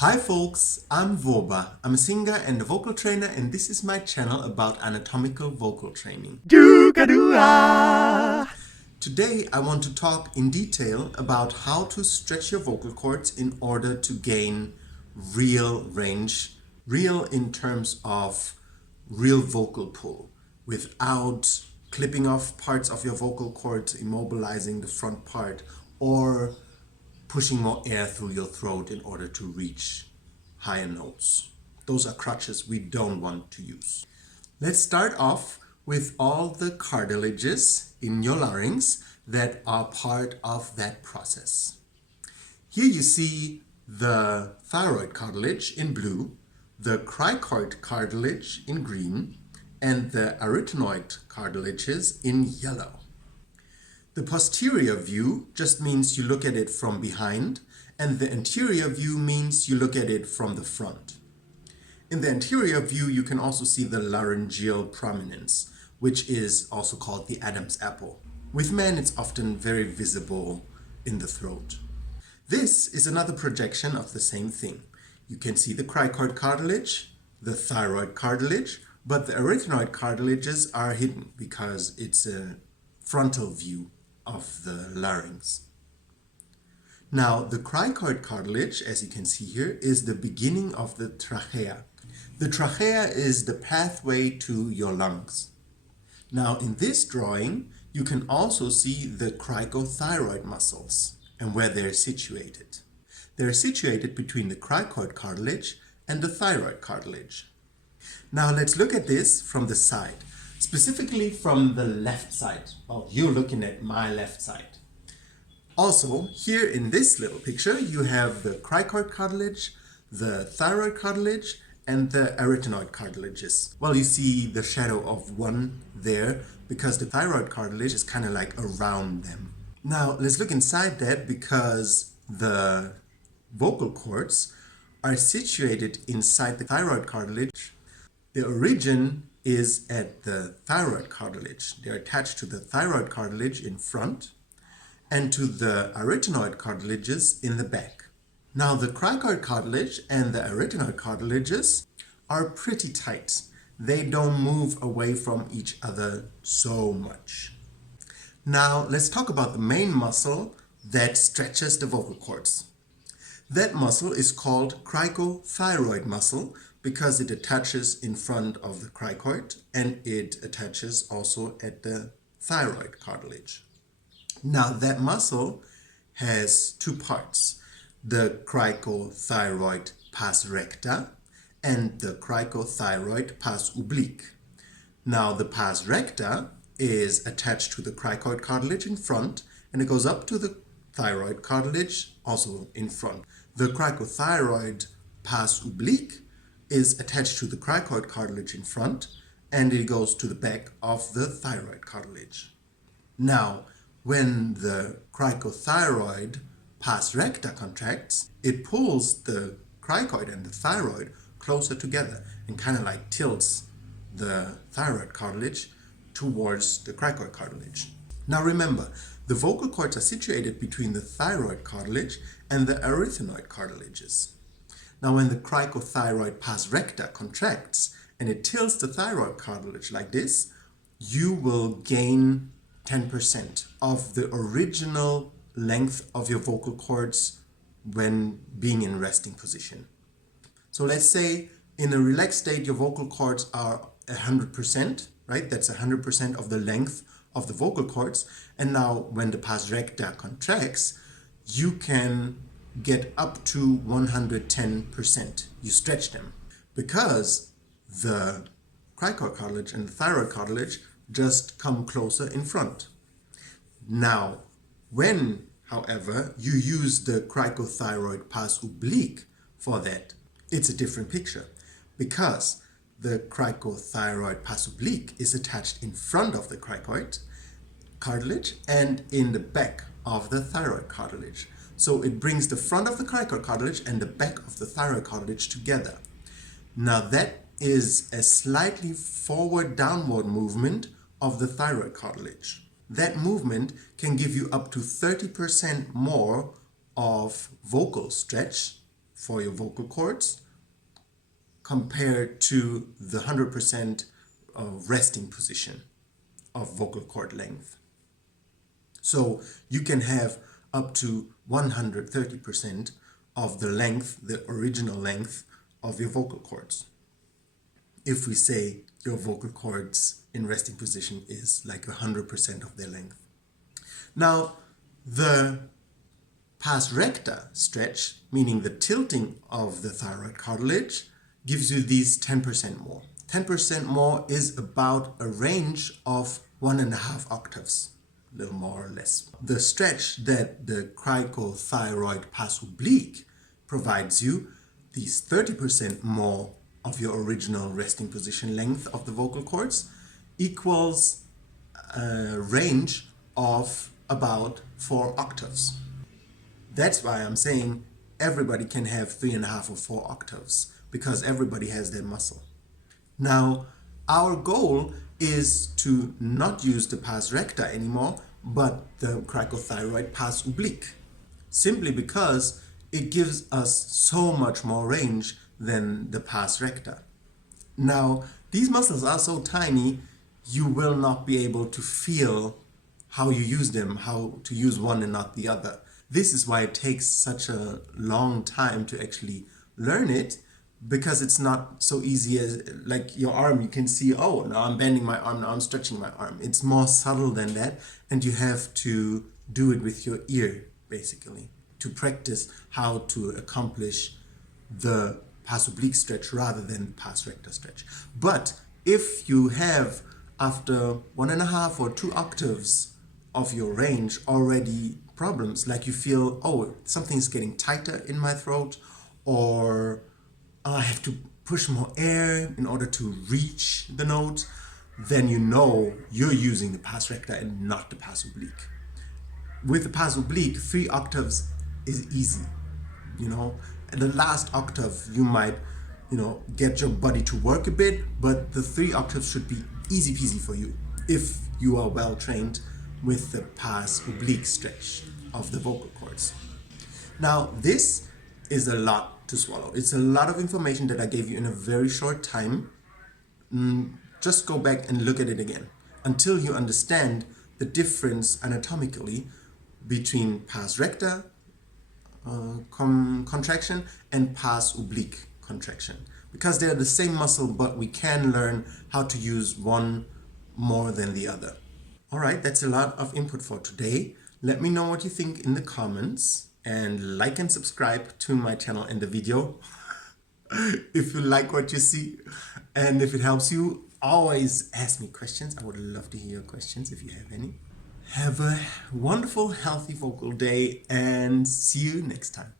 Hi folks, I'm Voba. I'm a singer and a vocal trainer, and this is my channel about anatomical vocal training. Today I want to talk in detail about how to stretch your vocal cords in order to gain real range, real in terms of real vocal pull, without clipping off parts of your vocal cords, immobilizing the front part, or pushing more air through your throat in order to reach higher notes. Those are crutches we don't want to use. Let's start off with all the cartilages in your larynx that are part of that process. Here you see the thyroid cartilage in blue, the cricoid cartilage in green, and the arytenoid cartilages in yellow. The posterior view just means you look at it from behind, and the anterior view means you look at it from the front. In the anterior view, you can also see the laryngeal prominence, which is also called the Adam's apple. With men, it's often very visible in the throat. This is another projection of the same thing. You can see the cricoid cartilage, the thyroid cartilage, but the arytenoid cartilages are hidden because it's a frontal view of the larynx. Now, the cricoid cartilage, as you can see here, is the beginning of the trachea. The trachea is the pathway to your lungs. Now, in this drawing, you can also see the cricothyroid muscles and where they're situated. They're situated between the cricoid cartilage and the thyroid cartilage. Now, let's look at this from the side. Specifically from the left side. Well, you're looking at my left side. Also, here in this little picture, you have the cricoid cartilage, the thyroid cartilage, and the arytenoid cartilages. Well, you see the shadow of one there because the thyroid cartilage is kind of like around them. Now, let's look inside that because the vocal cords are situated inside the thyroid cartilage. The origin is at the thyroid cartilage. They're attached to the thyroid cartilage in front and to the arytenoid cartilages in the back. Now, the cricoid cartilage and the arytenoid cartilages are pretty tight. They don't move away from each other so much. Now, let's talk about the main muscle that stretches the vocal cords. That muscle is called cricothyroid muscle because it attaches in front of the cricoid and it attaches also at the thyroid cartilage. Now, that muscle has two parts, the cricothyroid pars recta and the cricothyroid pars oublique. Now, the pars recta is attached to the cricoid cartilage in front and it goes up to the thyroid cartilage also in front. The cricothyroid pars oublique is attached to the cricoid cartilage in front and it goes to the back of the thyroid cartilage. Now, when the cricothyroid pars recta contracts, it pulls the cricoid and the thyroid closer together and kind of like tilts the thyroid cartilage towards the cricoid cartilage. Now remember, the vocal cords are situated between the thyroid cartilage and the arytenoid cartilages. Now, when the cricothyroid pars recta contracts and it tilts the thyroid cartilage like this, you will gain 10% of the original length of your vocal cords when being in resting position. So let's say in a relaxed state, your vocal cords are 100%, right? That's 100% of the length of the vocal cords. And now when the pars recta contracts, you can get up to 110%. You stretch them because the cricoid cartilage and the thyroid cartilage just come closer in front. Now, when, however, you use the cricothyroid pars oublique for that, it's a different picture because the cricothyroid pars oublique is attached in front of the cricoid cartilage and in the back of the thyroid cartilage. So it brings the front of the cricoid cartilage and the back of the thyroid cartilage together. Now that is a slightly forward downward movement of the thyroid cartilage. That movement can give you up to 30% more of vocal stretch for your vocal cords compared to the 100% resting position of vocal cord length. So you can have up to 130% of the length, the original length of your vocal cords. If we say your vocal cords in resting position is like 100% of their length. Now, the pars recta stretch, meaning the tilting of the thyroid cartilage, gives you these 10% more. 10% more is about a range of 1.5 octaves, a little more or less. The stretch that the Crico thyroid pars oblique provides you, these 30% more of your original resting position length of the vocal cords, equals a range of about 4 octaves. That's why I'm saying everybody can have 3.5 or 4 octaves, because everybody has that muscle. Now, our goal is to not use the pars recta anymore, but the cricothyroid pars oblique, simply because it gives us so much more range than the pars recta. Now, these muscles are so tiny, you will not be able to feel how you use them, how to use one and not the other. This is why it takes such a long time to actually learn it, because it's not so easy as like your arm. You can see, oh, now I'm bending my arm, now I'm stretching my arm. It's more subtle than that, and you have to do it with your ear, basically, to practice how to accomplish the pars oblique stretch rather than pars recta stretch. But if you have, after 1.5 or 2 octaves of your range, already problems, like you feel, oh, something's getting tighter in my throat, or I have to push more air in order to reach the note, then you know you're using the pars recta and not the pars oblique. With the pars oblique, 3 octaves is easy, you know. And the last octave you might, get your body to work a bit, but the 3 octaves should be easy peasy for you if you are well trained with the pars oblique stretch of the vocal cords. Now, this is a lot to swallow. It's a lot of information that I gave you in a very short time. Just go back and look at it again until you understand the difference anatomically between pars recta contraction and pars oblique contraction, because they're the same muscle, but we can learn how to use one more than the other. All right, that's a lot of input for today. Let me know what you think in the comments, and like and subscribe to my channel and the video if you like what you see. And if it helps you, always ask me questions. I would love to hear your questions if you have any. Have a wonderful, healthy vocal day, and see you next time.